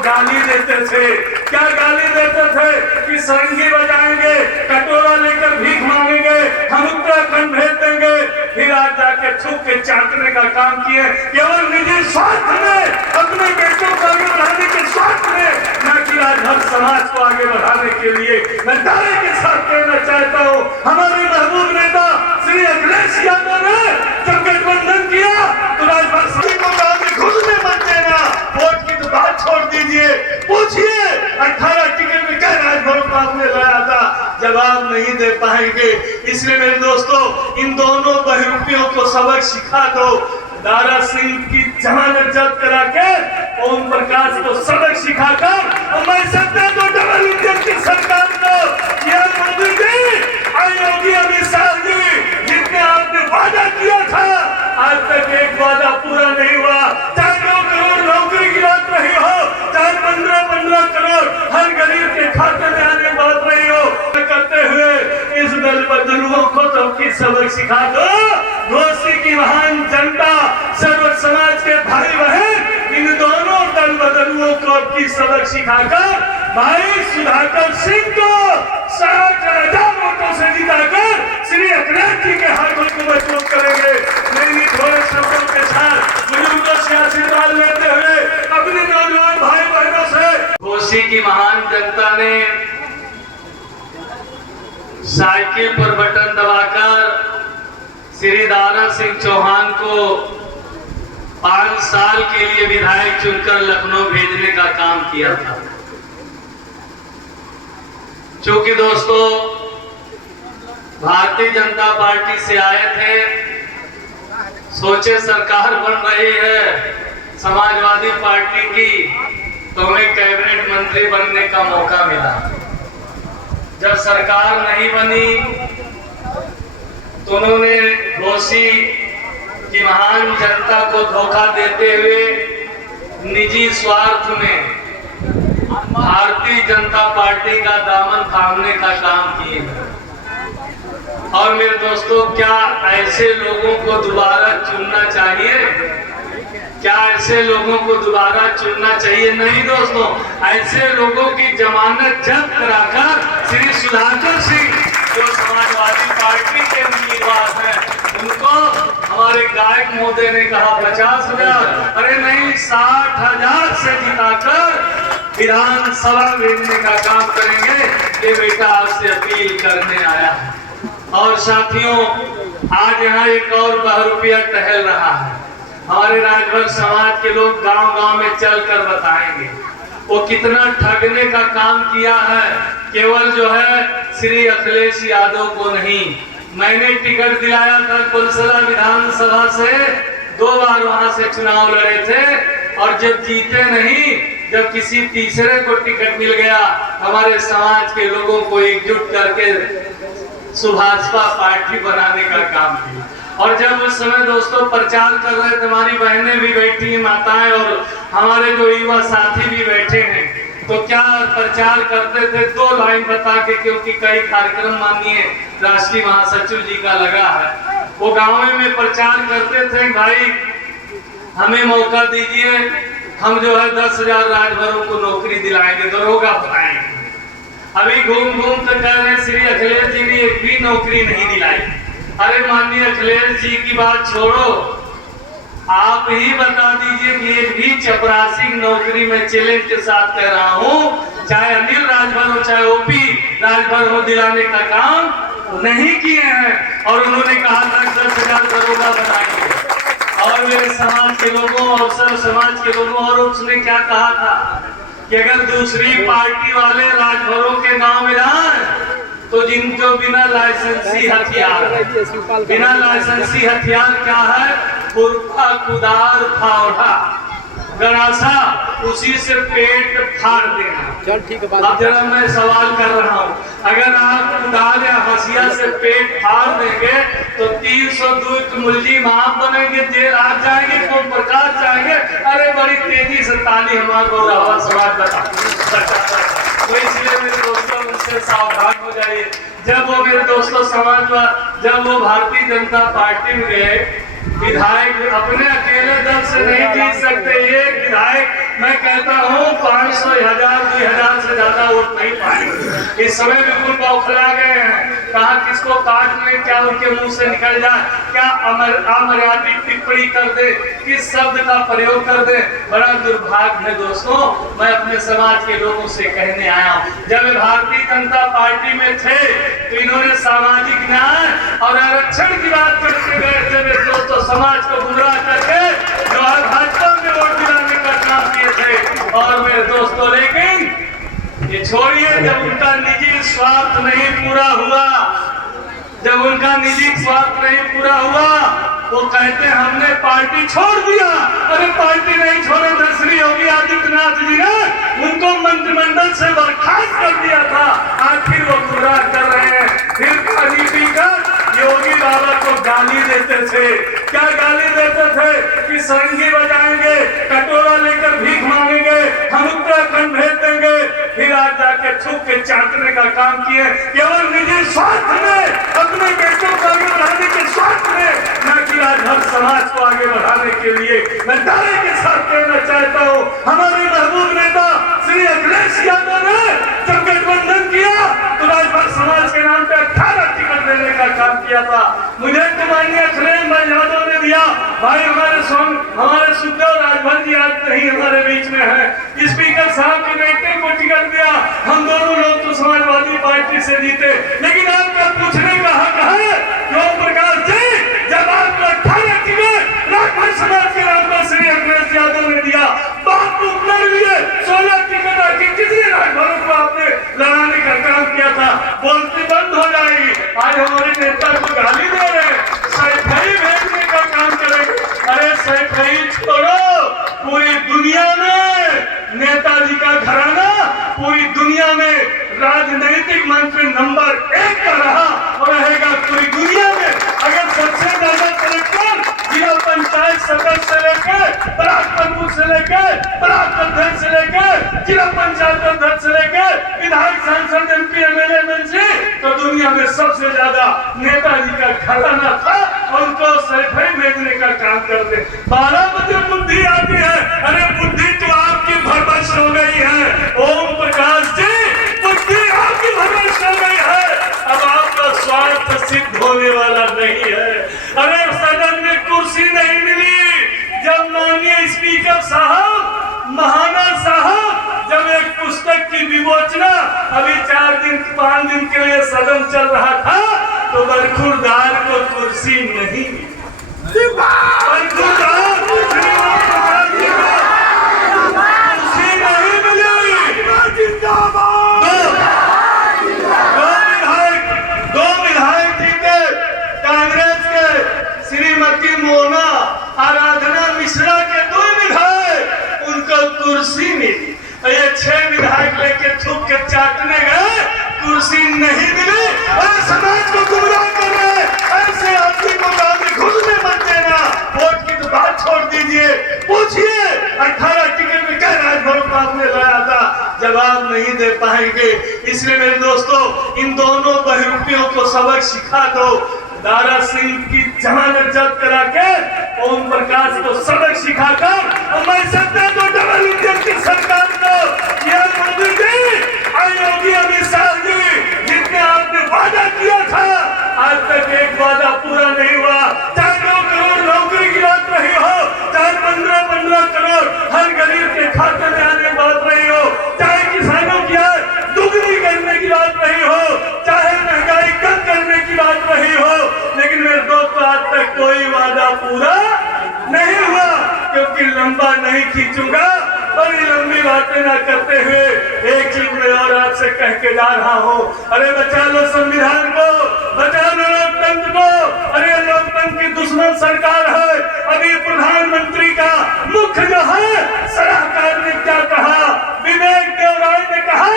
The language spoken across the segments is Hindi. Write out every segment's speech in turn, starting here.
गाली देते थे। क्या गाली देते थे कि सरंगी बजाएंगे, कटोरा लेकर भीख मांगेंगे, हम उत्तराखंड भेज देंगे। फिर आज जाके थूक के चाटने का काम किए, केवल निजी स्वार्थ में, अपने बेटों को आगे बढ़ाने के स्वार्थ में, न कि राजभर समाज को आगे बढ़ाने के लिए। मैं दावे के साथ कहना चाहता हूँ, हमारे महबूब नेता श्री अखिलेश यादव ने जब गठबंधन किया तो राजभर घुसने मत देना, वोट की तो बात छोड़ दीजिए। पूछिए 18 टिकट में क्या राजभर को आपने लाया था, जवाब नहीं दे पाएंगे। इसलिए मेरे दोस्तों, इन दोनों बहरूपियों को सबक सिखा दो। दारा सिंह की जमानत जब्त करा के ओम प्रकाश को सबक सिखाकर, और मैं सत्ता तो डबल इंजन की सरकार को, यह मोदी जी, योगी अमित शाह जी, जितने आपने वादा किया था, आज तक एक वादा पूरा नहीं हुआ। चाहे 2 करोड़ नौकरी की बात रही हो, चाहे 15-15 करोड़ हर गरीब के खाते में आने बात रही हो, करते हुए इस दल बदलुओं को तो की सबक सिखा दो। घोसी की महान जनता, सर्व समाज के भाई बहन, इन दोनों दल बदलुओं को की सबक सिखाकर भाई सुधाकर सिंह को 60,000 वोटों से जिताकर श्री अखिलेश जी के हाथों को मजबूत करेंगे। मेरी थोड़े शब्दों के साथ बुजुर्गों से आशीर्वाद लेते हुए अपने नौजवान भाई बहनों से, घोसी की महान जनता ने साइकिल पर बटन दबाकर श्री दारा सिंह चौहान को 5 साल के लिए विधायक चुनकर लखनऊ भेजने का काम किया था। चूंकि दोस्तों भारतीय जनता पार्टी से आए थे, सोचे सरकार बन रही है समाजवादी पार्टी की, तो हमें कैबिनेट मंत्री बनने का मौका मिला। जब सरकार नहीं बनी तो उन्होंने घोसी की महान जनता को धोखा देते हुए निजी स्वार्थ में भारतीय जनता पार्टी का दामन थामने का काम किए। और मेरे दोस्तों, क्या ऐसे लोगों को दोबारा चुनना चाहिए? क्या ऐसे लोगों को दोबारा चुनना चाहिए? नहीं दोस्तों, ऐसे लोगों की जमानत जब्त कराकर श्री सुधाकर सिंह, जो समाजवादी पार्टी के उम्मीदवार हैं, उनको हमारे गायक मोदी ने कहा 50,000, अरे नहीं 60,000 से जिताकर विधानसभा भेजने का काम करेंगे। ये बेटा आपसे अपील करने आया है। और साथियों, आज यहाँ एक और बहरूपिया टहल रहा है। हमारे राजभर समाज के लोग गांव-गांव में चलकर बताएंगे वो कितना ठगने का काम किया है। केवल जो है श्री अखिलेश यादव को नहीं, मैंने टिकट दिलाया था कुलसला विधानसभा से, 2 बार वहां से चुनाव लड़े थे, और जब जीते नहीं, जब किसी तीसरे को टिकट मिल गया, हमारे समाज के लोगों को एकजुट करके सुभाषपा पार्टी बनाने का काम किया। और जब उस समय दोस्तों प्रचार कर रहे थे, हमारी बहनें भी बैठी हैं, माताएं, और हमारे जो युवा साथी भी बैठे हैं, तो क्या प्रचार करते थे 2 लाइन बता के, क्योंकि कई कार्यक्रम माननीय राष्ट्रीय महासचिव जी का लगा है, वो गाँव में प्रचार करते थे, भाई हमें मौका दीजिए, हम जो है 10,000 राजभरों को नौकरी दिलाएंगे, दरोगा बनाएंगे। अभी घूम घूम कर कह रहे श्री अखिलेश जी ने एक भी नौकरी नहीं दिलाई। अरे माननीय अखिलेश जी की बात छोड़ो, आप ही बता दीजिए कि एक भी चपरासी नौकरी में चैलेंज के साथ कह रहा हूं, चाहे अनिल राजभर हो चाहे ओपी राजभर हो, दिलाने का काम नहीं किए हैं। और उन्होंने कहा था 10,000 दरोगा बनाएंगे। और मेरे समाज के लोगों, अवसर समाज के लोगों, और उसने क्या कहा था कि अगर दूसरी पार्टी वाले राजभरों के गांव में जाएं तो जिनको बिना लाइसेंसी हथियार, बिना लाइसेंसी हथियार क्या है, खुरपा, कुदार, फावड़ा, गरासा, उसी से पेट फाड़ देना। चल ठीक है। अब जरा मैं सवाल कर रहा हूँ, अगर आप कुदार या हंसिया से पेट फाड़ देंगे तो 302 मुलजिम आप बनेंगे, जेल आप जाएंगे, को प्रकाश जाएंगे। अरे बड़ी तेजी से ताली हमारा समाज बता। तो इसलिए मेरे दोस्तों, उनसे सावधान हो जाइए। जब वो मेरे दोस्तों समाजवाद, जब वो भारतीय जनता पार्टी में गए, विधायक अपने अकेले दल से नहीं जीत सकते, एक विधायक मैं कहता हूँ 500, 1000, 2000 से ज्यादा वोट नहीं पाएंगे। इस समय बिल्कुल बौखला गए हैं, कहा किसको काट लें, क्या उनके मुंह से निकल जाए, क्या अमर्यादित टिप्पणी कर दे, किस शब्द का प्रयोग कर दे। बड़ा दुर्भाग्य है दोस्तों, मैं अपने समाज के लोगों से कहने आया हूँ, जब भारतीय जनता पार्टी में थे तो इन्होंने सामाजिक न्याय और आरक्षण की बात करते गए थे मेरे दोस्तों, समाज को गुमराह करके जो है भाजपा में वोट दिलाने का काम किए थे। और मेरे दोस्तों लेकिन ये छोड़िए, जब उनका निजी स्वार्थ नहीं पूरा हुआ, जब उनका निजी स्वार्थ नहीं पूरा हुआ, वो कहते हमने पार्टी छोड़ दिया। अरे पार्टी नहीं छोड़े थे, श्री योगी आदित्यनाथ जी ने उनको मंत्रिमंडल से बर्खास्त कर दिया था। आखिर वो गुमराह कर रहे हैं, फिर पानी पीकर योगी बाबा को गाली देते थे। क्या गाली देते थे कि सरंगी बजाएंगे, कटोरा लेकर भीख मांगेंगे, हम उत्तराखंड भेज देंगे। फिर आज जाके थूक के चाटने का काम किए, केवल निजी स्वार्थ में, अपने बेटों को आगे बढ़ाने के स्वार्थ में, न कि राजभर समाज को आगे बढ़ाने के लिए। मैं दावे के साथ कहना चाहता हूँ, हमारे महबूब नेता श्री अखिलेश यादव ने जब गठबंधन किया तो राजभर समाज के नाम पे 18 टिकट देने का काम किया था। मुझे तो माननीय अखिलेश यादव ने दिया। भाई हमारे सुखदेव राजभर जी आज नहीं हमारे बीच में है, स्पीकर साहब के बेटे को टिकट दिया। हम दोनों लोग तो समाजवादी पार्टी से जीते, लेकिन आपका पूछने का हक है ओम प्रकाश जी, जब आपको 18 टिकट राजभर समाज के नाम पर श्री अखिलेश यादव ने दिया, बात उतर लिए 16 टिकट आके कितने राजभरों को आपने लड़ाने का काम किया था। बोलती बंद हो जाएगी। आज हमारे नेता को गाली दे रहे, सैफई भेजने का काम करेंगे। अरे सैफई छोड़ो, पूरी दुनिया में नेताजी का घराना पूरी दुनिया में राजनीतिक मंत्री नंबर 1 का रहा और रहेगा पूरी दुनिया में। अगर सबसे ज्यादा कलेक्टर जिला पंचायत सदस्य से लेकर ब्लॉक प्रमुख से लेकर ब्लॉक अध्यक्ष से लेकर जिला पंचायत अध्यक्ष से लेकर विधायक, सांसद, एमपी, एमएलए, मंत्री, तो दुनिया में सबसे ज्यादा नेताजी का घराना था। उनको सैफई भेजने का काम करते। 12 बजे बुद्धि आती है। अरे बुद्धि तो आपकी भरबस हो गई है ओम प्रकाश जी, बुद्धि आपकी भरबस हो गई है। अब आपका स्वार्थ सिद्ध होने वाला नहीं है। अरे सदन में कुर्सी नहीं मिली, जब माननीय स्पीकर साहब, महाना साहब, जब एक पुस्तक की विमोचना अभी 4 दिन 5 दिन के लिए सदन चल रहा था, तो बरखुरदार को कुर्सी नहीं मिली। बरखुरदार कुर्सी नहीं मिली। दो विधायक जीते कांग्रेस के, श्रीमती मोना आराधना मिश्रा के 2 विधायक, उनको कुर्सी मिली। ये 6 विधायक लेके थूक के चाटने गए, कुर्सी नहीं मिली। और समाज को गुमराह कर रहे, ऐसे आदमी को गाली घुसने मत देना। वोट की तो बात छोड़ दीजिए, पूछिए 18 टिकट में क्या राजभरों को आपने लाया था, जवाब नहीं दे पाएंगे। इसलिए मेरे दोस्तों, इन दोनों बहरूपियों को सबक सिखा दो। दारा सिंह की जमानत जब्त करा के ओम प्रकाश को सबक सिखाकर, और मैं सत्ता तो डबल इंजन की सरकार को, यह मोदी जी, योगी अमित शाह जी, जितने आपने वादा किया था, आज तक एक वादा पूरा नहीं हुआ। चाहे 2 करोड़ नौकरी की बात रही हो, चाहे 15-15 करोड़ हर गरीब के खाते में आने की बात रही हो, चाहे किसानों की आय दुगनी करने की बात रही हो, चाहे महंगाई कम करने की बात रही हो, लेकिन मेरे दोस्तों आज तक कोई वादा पूरा नहीं हुआ। क्योंकि लंबा नहीं खींचूंगा, बड़ी लंबी बातें ना करते हुए एक चीज मैं और आपसे कह के जा रहा हूँ। अरे बचा लो संविधान को, बचा लो लोकतंत्र को। अरे लोकतंत्र की दुश्मन सरकार है। अभी प्रधानमंत्री का मुख्य जो है सलाहकार ने क्या कहा, विवेक देवराय ने कहा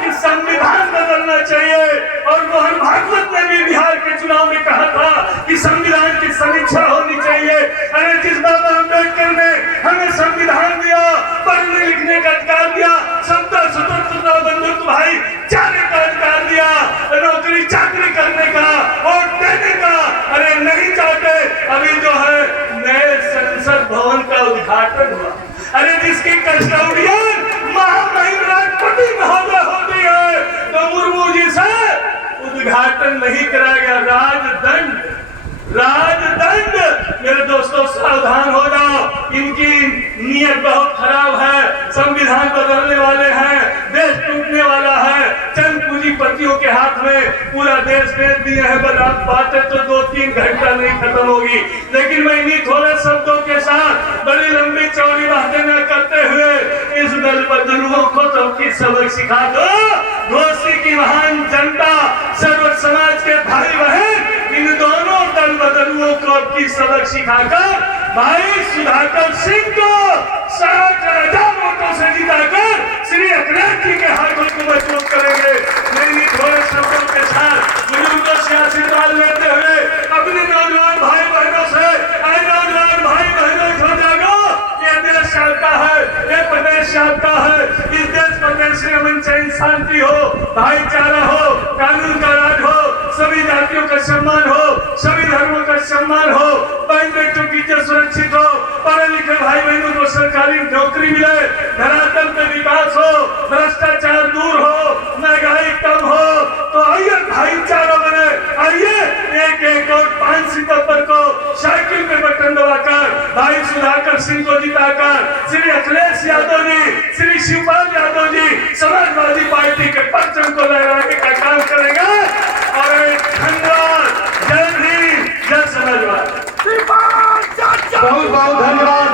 कि संविधान बदलना चाहिए, और मोहन भागवत ने भी बिहार के चुनाव में कहा था कि संविधान की समीक्षा होनी चाहिए। अरे जिस बाबा अम्बेडकर ने हमें संविधान दिया, पढ़ने लिखने का अधिकार दिया, सत्ता स्वतंत्रता बंधुत्व भाईचारे का अधिकार दिया, नौकरी चाकरी करने का, वोट देने का, अरे नहीं चाहते। अभी जो है नए संसद भवन का उद्घाटन हुआ, अरे जिसका इसकी कस्टोडियन महामहिम राष्ट्रपति महोदय होती है, तो मुर्मू जी से उद्घाटन नहीं कराया गया। राजदंड, राजदंड। मेरे दोस्तों सावधान हो जाओ, इनकी नीयत बहुत खराब है। संविधान बदलने वाले हैं, देश टूटने वाला है, चंद पूंजीपतियों के हाथ में पूरा देश बेच दिए हैं। बातें तो 2-3 घंटा नहीं खत्म होगी, लेकिन मैं इन्हीं थोड़े शब्दों के साथ बड़ी लंबी चौड़ी बातें न करते हुए इस दल बदलुओं को तो की सबक सिखा दो। घोसी की महान जनता, सर्व समाज के भाई बहन, इन दोनों दल बदलुओं को की सबक सिखाकर भाई सुधाकर सिंह को 60,000 वोटों से जिताकर श्री अखिलेश जी के हाथों को मजबूत करेंगे। मेरी थोड़े शब्दों के साथ बुजुर्गों से आशीर्वाद लेते हुए अपने नौजवान भाई बहनों से, नौजवान भाई बहनों हो जागो, ये देश आपका है, ये प्रदेश आपका है। इस देश प्रदेश में अमन चैन शांति हो, भाईचारा हो, कानून का राज हो, सभी जातियों का सम्मान हो, सभी धर्मों का सम्मान हो, बहन बेटों की इज्जत सुरक्षित हो, पढ़े लिखे भाई बहनों को सरकारी नौकरी मिले, धरातल पे विकास हो, भ्रष्टाचार दूर हो, महंगाई कम हो। तो आइए भाईचारा बने, आइए 1 और 5 सितंबर को साइकिल पे बटन दबाकर भाई सुधाकर सिंह को जिताकर श्री अखिलेश यादव जी, श्री शिवपाल यादव जी समाजवादी पार्टी के परचम को लहराने का काम करेगा। और धन्यवाद, जय हिंद, जय समाजवाद। बहुत बहुत धन्यवाद।